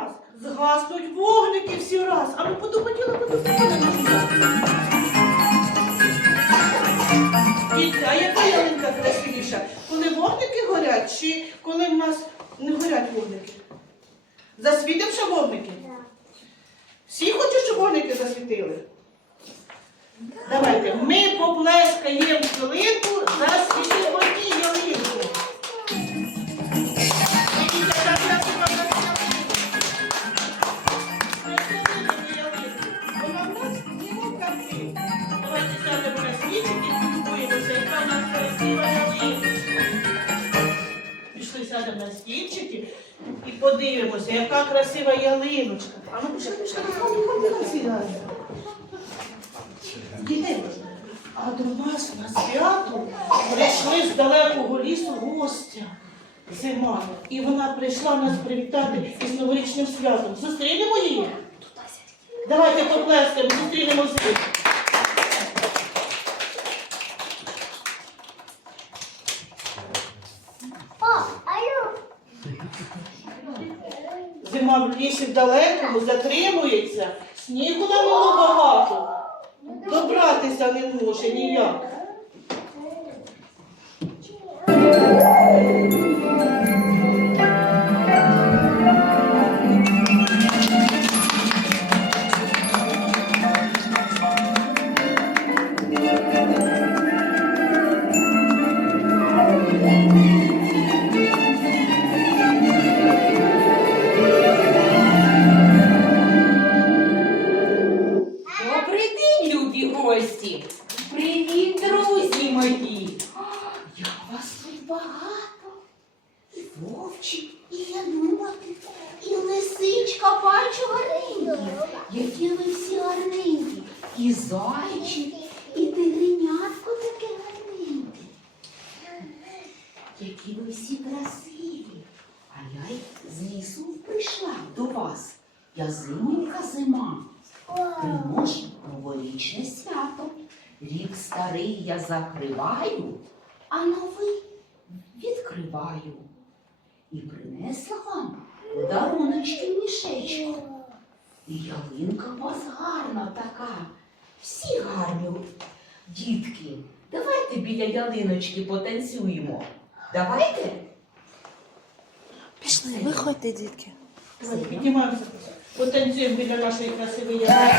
нас, згаснуть вогники всі раз. А ми потупотіли, потупотіли ноченята. Дітки, а яка ялинка красивіша? Коли вогники горять, чи коли в нас не горять вогники? Засвітимо ще вогники? Всі хочуть, щоб вогники засвітили? Давайте, ми поплескаємо ялинку, засвітимо вогні ялинку. Пішли сядемо на стільчики і подивимося, яка красива ялиночка. А ну пішли, пішли, свідання. Діти, а до нас на свято прийшли з далекого лісу гостя. Зима. І вона прийшла нас привітати із новорічним святом. Зустрінемо її? Давайте поплескаємо, зустрінемо зиму. О, алло. Зима в лісі далекому затримується, снігу намало багато. Добратися не може ніяк. Вовчик, і янотик, і лисичка, бачу гарненькі. Які ви всі гарненькі. І зайчик, і тигренятко таке гарненьке. Які ви всі красиві. А я й з лісу прийшла до вас. Я зимонька зима. Приношу новорічне свято. Рік старий я закриваю, а новий відкриваю. І принесла вам подаруночки в мішечку. І ялинка у вас гарна така. Всі гарні. Дітки, давайте біля ялиночки потанцюємо. Давайте? Пішли, виходьте, дітки. Давайте піднімаємося. Потанцюємо біля нашої красивої ялинки.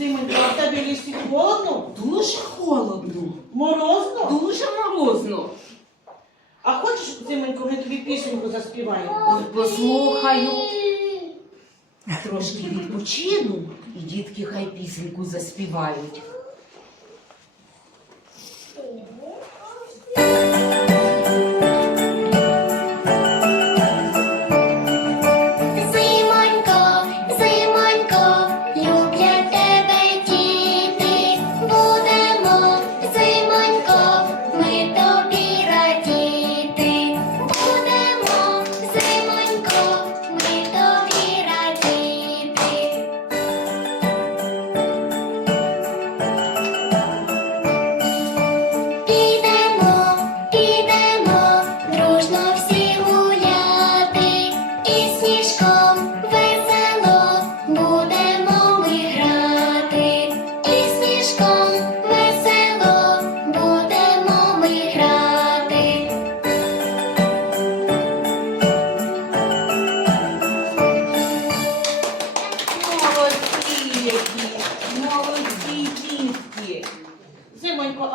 Зимонька, а в тебе в лісі холодно? Дуже холодно, Морозно? дуже морозно. А хочеш, Зимонько, ми тобі пісеньку заспіваємо? Ой, послухаю. Трошки відпочину, і дітки хай пісеньку заспівають.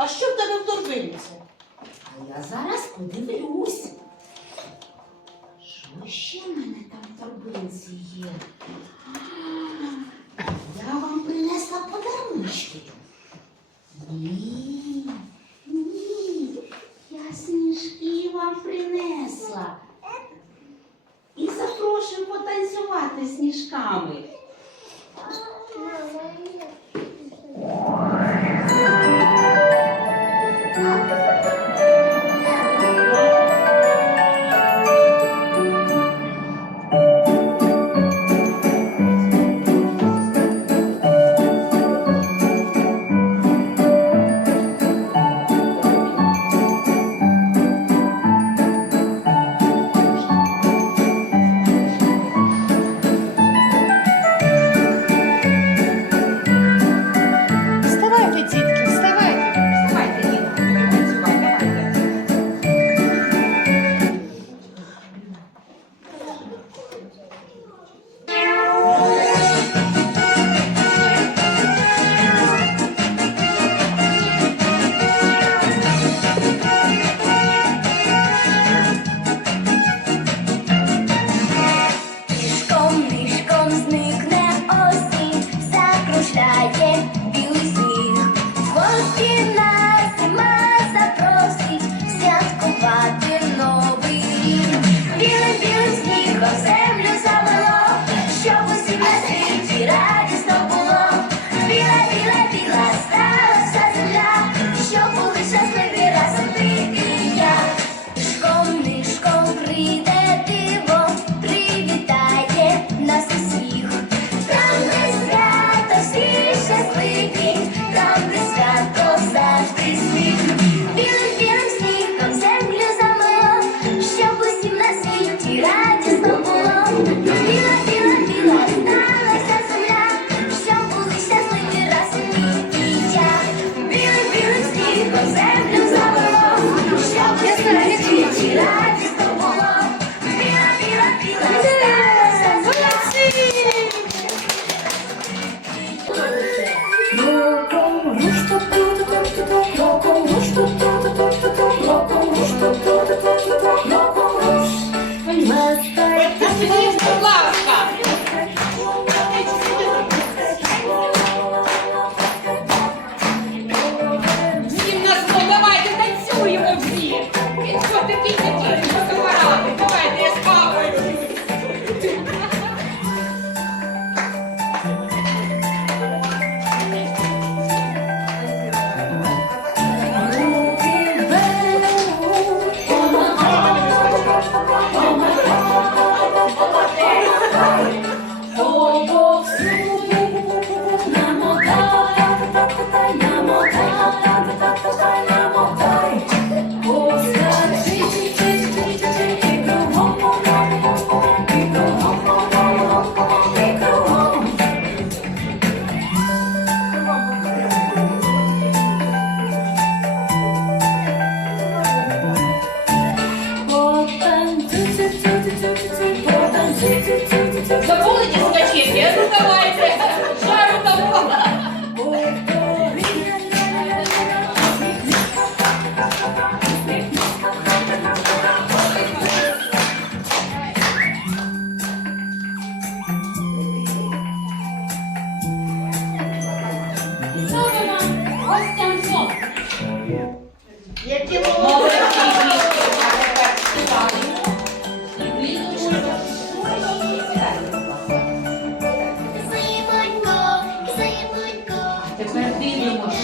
А що в тебе в торбинці? А я зараз подивлюсь. Що ще в мене там в торбинці є? Я вам принесла подарунки. Ні, ні, я сніжки вам принесла. І запрошую потанцювати сніжками. Вставайте, Костянцов. Які молоді. Тепер дивимося,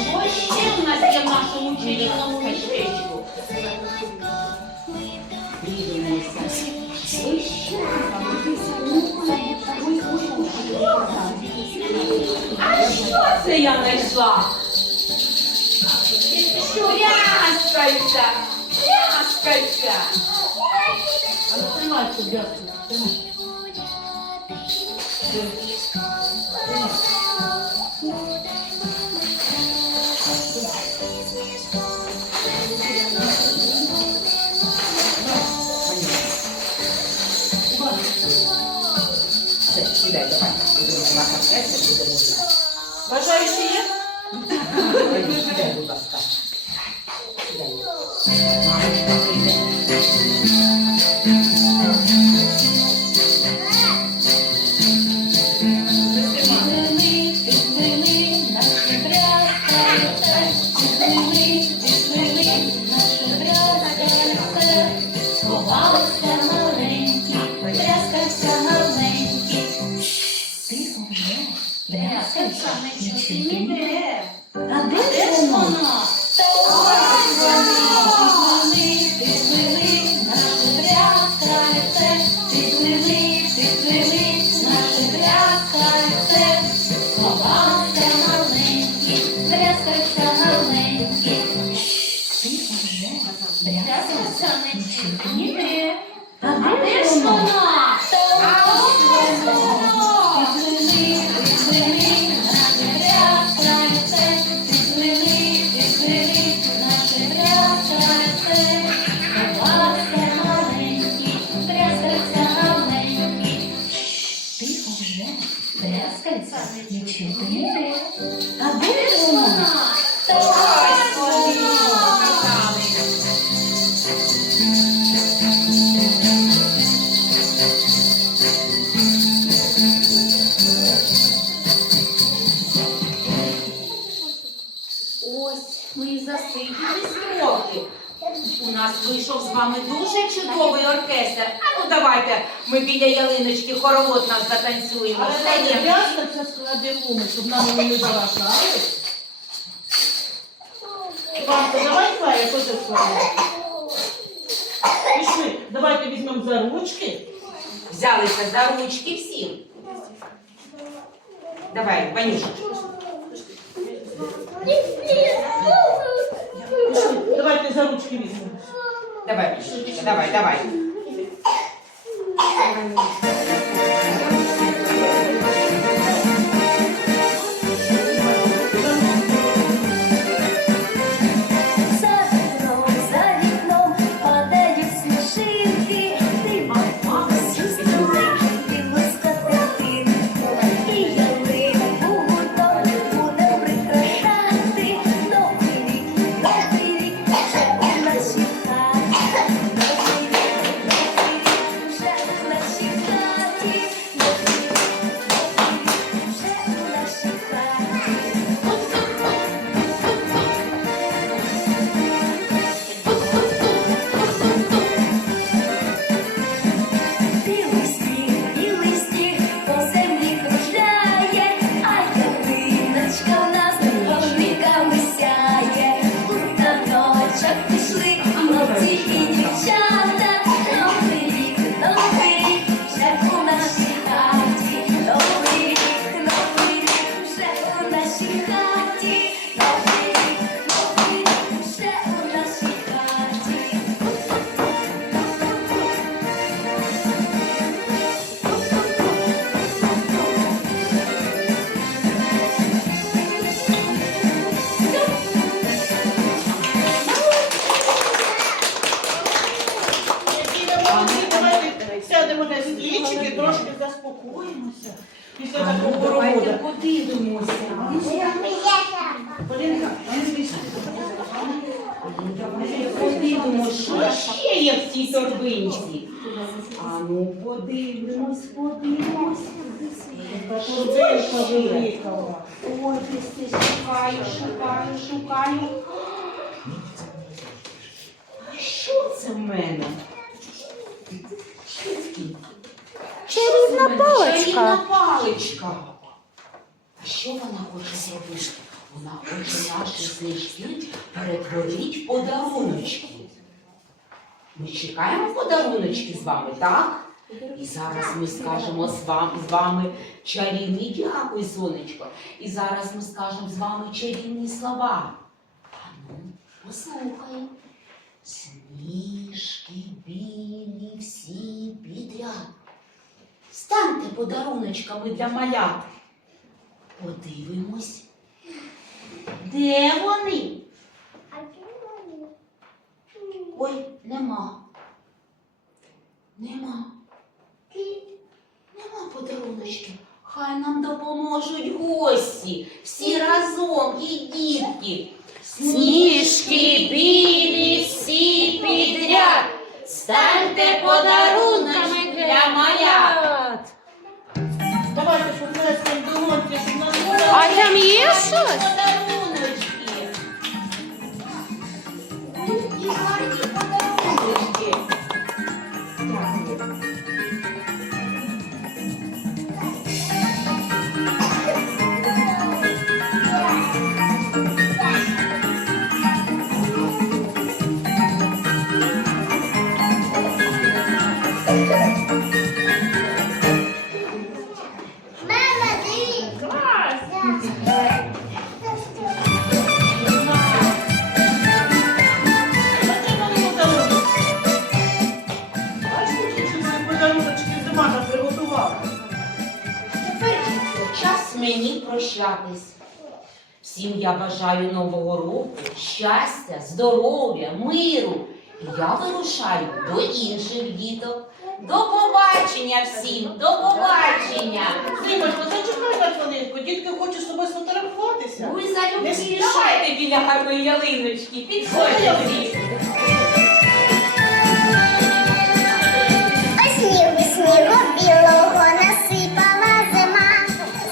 в нас є нашому чарівному мішечку. А що це я знайшла? Ляскайся, ляскайся. Тримай цю б'ятку. Сідай, давай. Будемо махати, буде можна. хоровод нам затанцюємо. Але Все є. Грязно це складемо, щоб нам не заважали. Іванко, а? давай Фая, я теж складу. Пішли, давайте візьмемо за ручки. Взялися за ручки всі. Давай, Ванюша. Давайте за ручки візьмемо. Давай, давай, давай. Давай, Миша. Після такого роботи. Подивимося. Полінка, не спіши. Подивимося, що ще є в цій торбинці. А ну подивимось, подивимось. Торбинка велика. Ой, ти шукаю, шукаю, шукаю. Що це в мене? Що? Чарівна паличка. Чарівна паличка. А що вона хоче зробити? Вона хоче наші знижки перетворити подаруночки. Ми чекаємо подаруночки з вами, так? І зараз ми скажемо з вами, з вами чарівні дякую, сонечко. І зараз ми скажемо з вами чарівні слова. А ну, послухай. Сніжки білі всі підряд. Станьте подаруночками для малят. Подивимось. Де вони? Ой, нема. Нема. Нема подаруночків. Хай нам допоможуть гості. Всі разом і дітки. Сніжки нас А Всім я бажаю нового року, щастя, здоров'я, миру. І я вирушаю до інших діток. До побачення всім, до побачення. Зимочко, зачекай на хвилинку, дітки хочуть з тобою сфотографуватися. Ви Не залюбки, спіши. давайте біля гарної ялиночки, підходьте всі. Ось снігу, снігу білого насипала зима.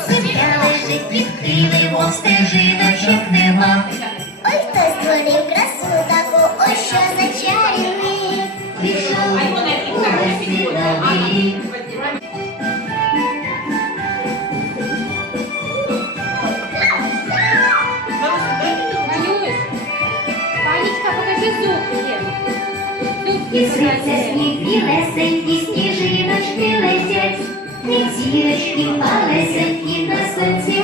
Земля лежить під килимом, стежиночок нема. Ой, хто створив красу таку, ой, що за чарівник. Пішов покажи зубки. Зубки Ліситься покажи. сніг білесенькі, сніжиночки летять. Не зірочки, а лесенькі на сонці